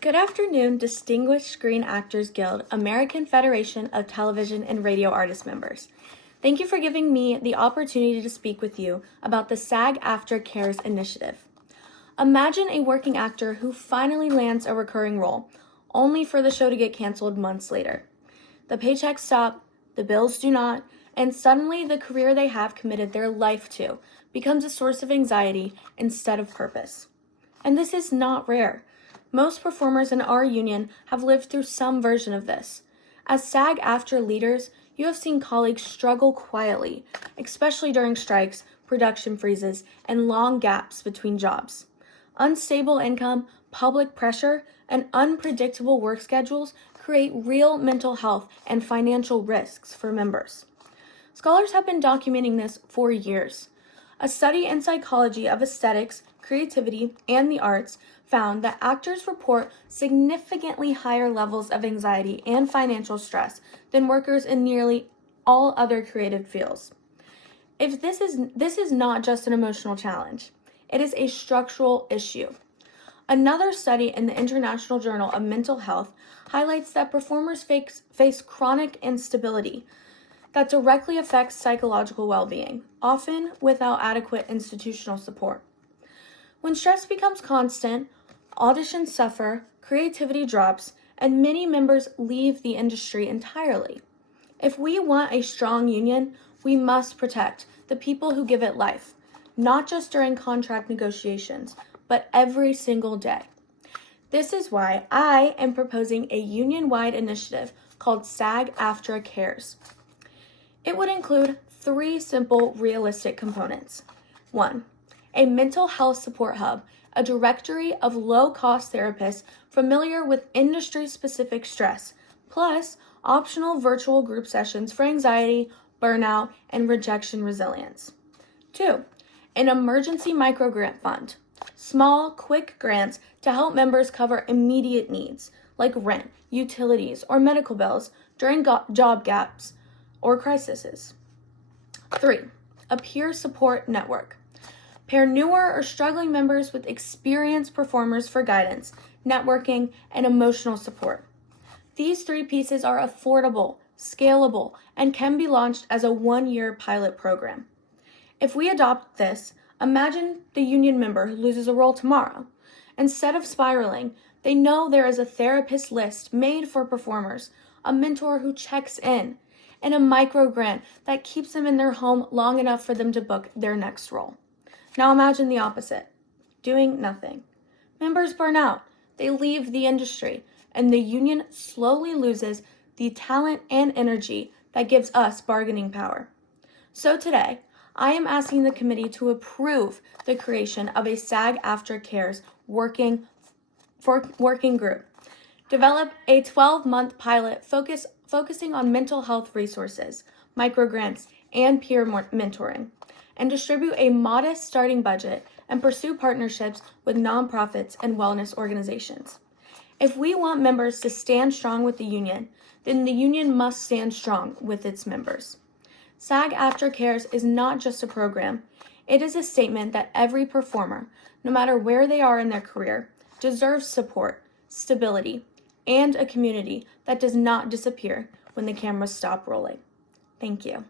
Good afternoon, Distinguished Screen Actors Guild, American Federation of Television and Radio Artists members. Thank you for giving me the opportunity to speak with you about the SAG-AFTRA Cares initiative. Imagine a working actor who finally lands a recurring role, only for the show to get canceled months later. The paychecks stop, the bills do not, and suddenly the career they have committed their life to becomes a source of anxiety instead of purpose. And this is not rare. Most performers in our union have lived through some version of this. As SAG-AFTRA leaders, you have seen colleagues struggle quietly, especially during strikes, production freezes, and long gaps between jobs. Unstable income, public pressure, and unpredictable work schedules create real mental health and financial risks for members. Scholars have been documenting this for years. A study in psychology of aesthetics, creativity, and the arts found that actors report significantly higher levels of anxiety and financial stress than workers in nearly all other creative fields. This is not just an emotional challenge. It is a structural issue. Another study in the International Journal of Mental Health highlights that performers face chronic instability that directly affects psychological well-being, often without adequate institutional support. When stress becomes constant, auditions suffer, creativity drops, and many members leave the industry entirely. If we want a strong union, we must protect the people who give it life, not just during contract negotiations, but every single day. This is why I am proposing a union-wide initiative called SAG-AFTRA Cares. It would include 3 simple, realistic components. 1. A mental health support hub, a directory of low-cost therapists familiar with industry-specific stress, plus optional virtual group sessions for anxiety, burnout, and rejection resilience. 2. An emergency microgrant fund, small, quick grants to help members cover immediate needs like rent, utilities, or medical bills during job gaps or crises. 3. A peer support network. Pair newer or struggling members with experienced performers for guidance, networking, and emotional support. These 3 pieces are affordable, scalable, and can be launched as a 1-year pilot program. If we adopt this, imagine the union member who loses a role tomorrow. Instead of spiraling, they know there is a therapist list made for performers, a mentor who checks in, and a micro grant that keeps them in their home long enough for them to book their next role. Now imagine the opposite, doing nothing. Members burn out, they leave the industry, and the union slowly loses the talent and energy that gives us bargaining power. So today, I am asking the committee to approve the creation of a SAG-AFTRA Cares working group. Develop a 12-month pilot focusing on mental health resources, microgrants, and peer mentoring, and distribute a modest starting budget and pursue partnerships with nonprofits and wellness organizations. If we want members to stand strong with the union, then the union must stand strong with its members. SAG-AFTRA Cares is not just a program. It is a statement that every performer, no matter where they are in their career, deserves support, stability, and a community that does not disappear when the cameras stop rolling. Thank you.